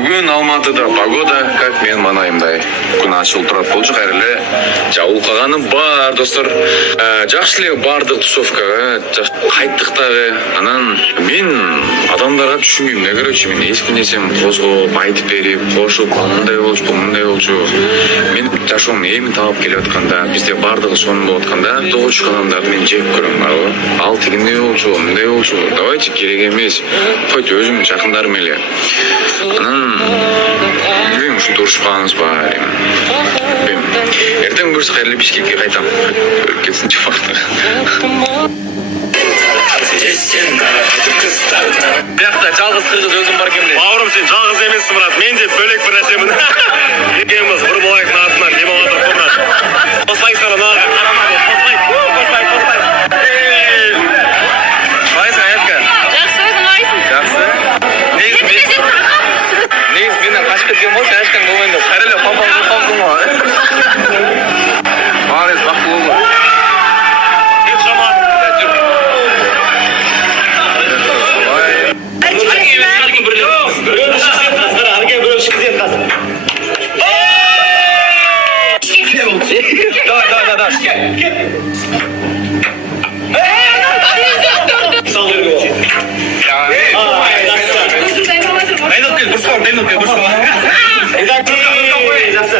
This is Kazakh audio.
Бүгін Алматыда погода, как мен манайымдай. Күн ашылып тұрады болчу, кайрылы жабылып калганы бар, достор. Жакшы эле бардык тусовкага, кайттык дагы. Анан мен адамдарга түшүнбөйм, короче, мен эски нерсем козгоп, айтып берип, кошуп, мындай болчу, мындай болчу. Мен жашоомдун эмин таап келип атканда, бизде бардыгы сонун болуп атканда, тогуч адамдарды мен жек көрөм, барбы? Ал тигиндей болчу, мындай болчу. Давайте керек эмес. Койт өзүмдүн жакындарым эле. Анан билбейм, ушинтип урушуп калганыбыз бар эми. Билбейм. Эртең көрсө кайрылып Бишкекке кайтам. Кетсинчи вакытта. Биякта жалгыз кыргыз өзүм бар экенмин. Бауырым, сен жалгыз эмессиң, брат. Мен де бөлек бир нерсемин. Экенбиз бір болайық атынан дем алып отыр, брат. Косылайсыңдар, анага карама, косылайық. Кайсың, Аятка? Жақсы, өзің қалайсың? Жақсы. Негизи менден качып кеткен болчу, Аячкаң болмайын деп. Кайра эле папам болуп калдың го. Молодец, бактылуу бол. Кеп шаман. Давай. Сал жерге бол. Дайындап кел, бұрышқа. Жақсы.